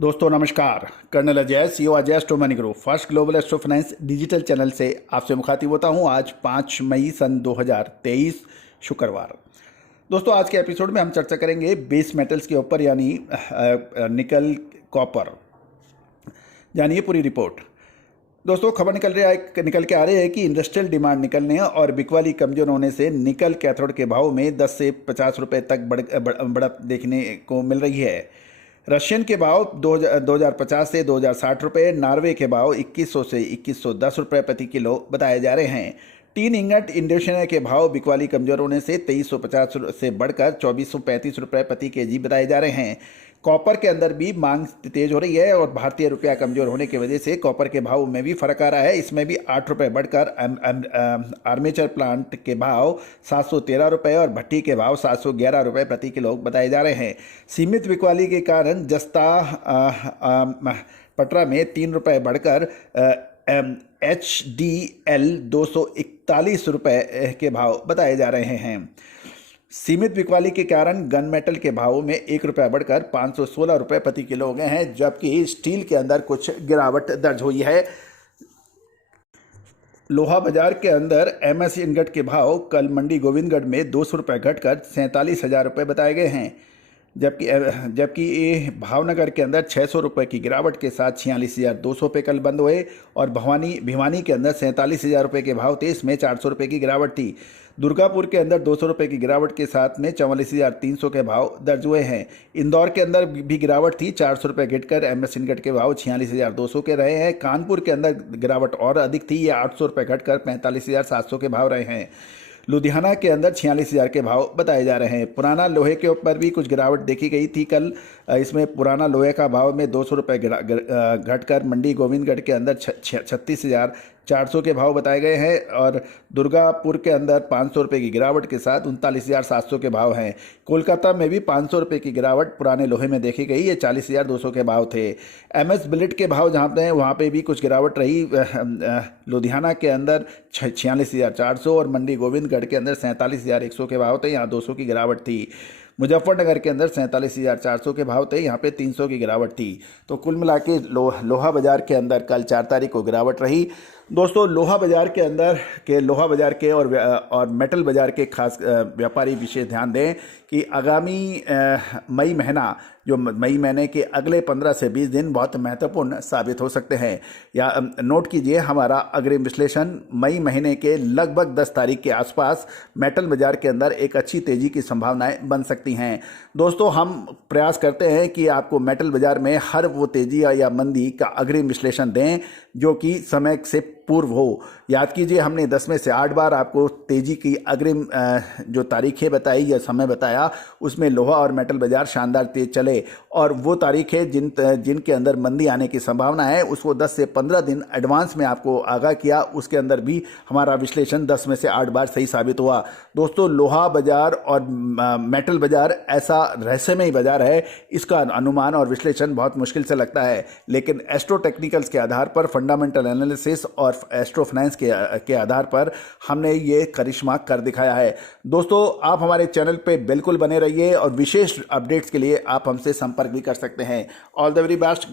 दोस्तों नमस्कार। Colonel Ajay, CEO Ajay astro money group first global astro finance digital channel से आपसे मुखातिब होता हूं। आज 5 मई सन 2023 शुक्रवार। दोस्तों आज के एपिसोड में हम चर्चा करेंगे बेस मेटल्स के ऊपर, यानी निकल, कॉपर। जानिए पूरी रिपोर्ट। दोस्तों खबर निकल के आ रही है कि इंडस्ट्रियल डिमांड निकलने और बिकवाली कमजोर होने से निकल कैथोड के भाव में 10 से 50 रुपए तक बढ़त देखने को मिल रही है। रशियन के भाव 2050 से 2060 रुपये, नॉर्वे के भाव 2100 से 2110 रुपये प्रति किलो बताए जा रहे हैं। टीन इंगट इंडोनेशिया के भाव बिकवाली कमजोर होने से 2350 से बढ़कर 2435 रुपये प्रति केजी बताए जा रहे हैं। कॉपर के अंदर भी मांग तेज हो रही है और भारतीय रुपया कमजोर होने की वजह से कॉपर के भाव में भी फर्क आ रहा है। इसमें भी 8 रुपये बढ़कर आर्मेचर प्लांट के भाव 713 रुपये और भट्टी के भाव 711 रुपये प्रति किलो बताए जा रहे हैं। सीमित बिकवाली के कारण जस्ता पटरा में 3 रुपये बढ़कर HDL 241 रुपये के भाव बताए जा रहे हैं। सीमित बिकवाली के कारण गन मेटल के भावों में 1 रुपया बढ़कर 516 रुपये प्रति किलो हो गए हैं, जबकि स्टील के अंदर कुछ गिरावट दर्ज हुई है। लोहा बाजार के अंदर MS इनगट के भाव कल मंडी गोविंदगढ़ में 200 रुपये घटकर 47,000 रुपये बताए गए हैं, जबकि ये भावनगर के अंदर 600 रुपये की गिरावट के साथ 46,200 पे कल बंद हुए और भिवानी के अंदर 47,000 रुपये के भाव थे, इसमें 400 रुपये की गिरावट थी। दुर्गापुर के अंदर 200 रुपये की गिरावट के साथ में 44,300 के भाव दर्ज हुए हैं। इंदौर के अंदर भी गिरावट थी, 400 रुपये घटकर MS इनगट के भाव 46,200 के रहे हैं। कानपुर के अंदर गिरावट और अधिक थी, ये 800 रुपये घटकर 45,700 के भाव रहे हैं। लुधियाना के अंदर 46,000 के भाव बताए जा रहे हैं। पुराना लोहे के ऊपर भी कुछ गिरावट देखी गई थी कल। इसमें पुराना लोहे का भाव में 200 रुपये घटकर मंडी गोविंदगढ़ के अंदर 36,400 के भाव बताए गए हैं और दुर्गापुर के अंदर 500 रुपये की गिरावट के साथ 39,700 के भाव हैं। कोलकाता में भी 500 रुपये की गिरावट पुराने लोहे में देखी गई, ये 40,200 के भाव थे। MS बिलेट के भाव जहाँ पे हैं वहाँ पे भी कुछ गिरावट रही। लुधियाना के अंदर 46,400 और मंडी गोविंदगढ़ के अंदर 47,100 के भाव थे, यहाँ 200 की गिरावट थी। मुजफ्फरनगर के अंदर 47,400 के भाव थे, यहाँ पे 300 की गिरावट थी। तो कुल मिला के लोहा बाजार के अंदर कल 4 तारीख को गिरावट रही। दोस्तों लोहा बाजार के और मेटल बाजार के खास व्यापारी विशेष ध्यान दें कि आगामी मई महीने के अगले 15 से 20 दिन बहुत महत्वपूर्ण साबित हो सकते हैं। या नोट कीजिए, हमारा अग्रिम विश्लेषण मई महीने के लगभग 10 तारीख के आसपास मेटल बाजार के अंदर एक अच्छी तेजी की संभावनाएं बन सकती हैं। दोस्तों हम प्रयास करते हैं कि आपको मेटल बाजार में हर वो तेजी या मंदी का अग्रिम विश्लेषण दें जो कि समय से पूर्व हो। याद कीजिए, हमने 10 में से 8 बार आपको तेजी की अग्रिम जो तारीखें बताई या समय बताया, उसमें लोहा और मेटल बाजार शानदार तेज चले और वो तारीखें जिनके अंदर मंदी आने की संभावना है उसको 10 से 15 दिन एडवांस में आपको आगाह किया, उसके अंदर भी हमारा विश्लेषण 10 में से 8 बार सही साबित हुआ। दोस्तों लोहा बाजार और मेटल बाजार ऐसा रहस्यमयी बाजार है, इसका अनुमान और विश्लेषण बहुत मुश्किल से लगता है, लेकिन एस्ट्रो टेक्निकल्स के आधार पर, फंडामेंटल एनालिसिस और एस्ट्रो फाइनेंस के आधार पर हमने ये करिश्मा कर दिखाया है। दोस्तों आप हमारे चैनल पे बिल्कुल बने रहिए और विशेष अपडेट्स के लिए आप हमसे संपर्क भी कर सकते हैं। All the very best.